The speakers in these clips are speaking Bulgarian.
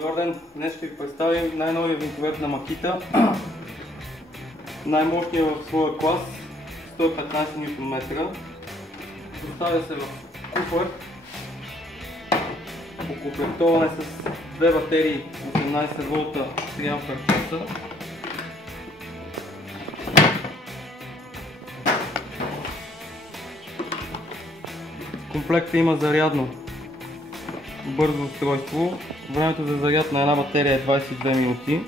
Добър ден! Днес ще ви представим най-новия винтовер на Makita. Най-мощният в своя клас, 115 Нм. Доставя се в куфър, окомплектован е с две батерии 18 волта 3 А. В комплекта има зарядно бързо устройство. Времето за заряд на една батерия е 22 минути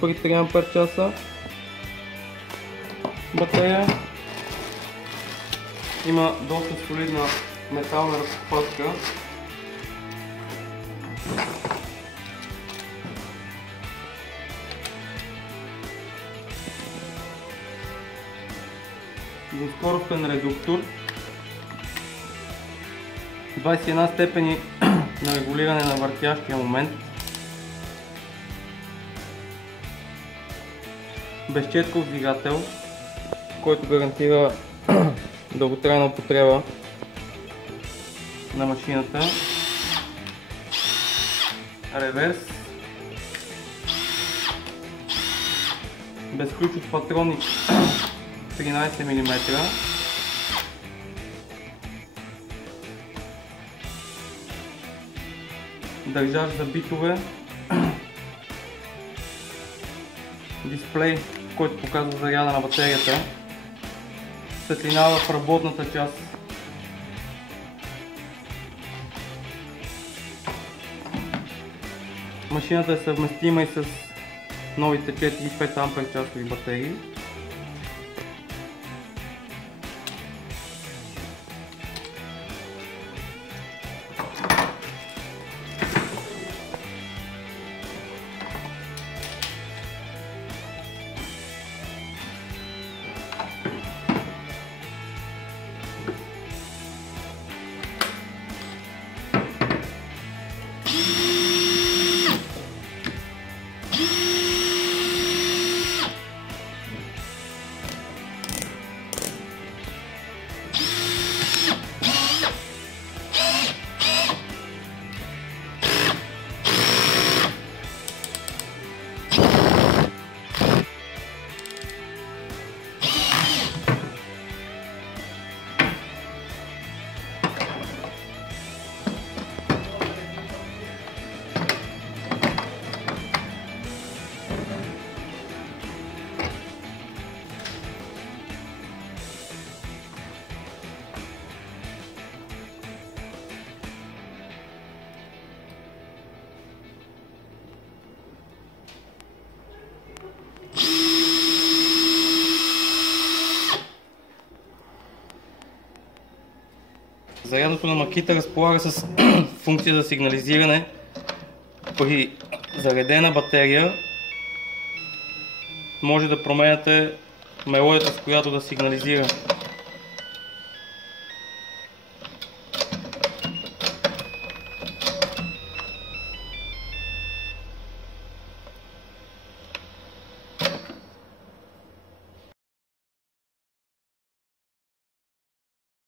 при 3 А батерия. Има доста солидна метална ръкопатка. Двускоростен редуктор, 21 степени на регулиране на въртящия момент, безчетков двигател, който гарантира дълготрайна употреба на машината, реверс, безключов патронник 13 мм, държач за битове, дисплей, който показва заряда на батерията, светлина в работната част, машината е съвместима и с новите 4 и 5 А батерии. Зарядното на Makita разполага с функция за сигнализиране при заредена батерия. Може да променяте мелодията, с която да сигнализира.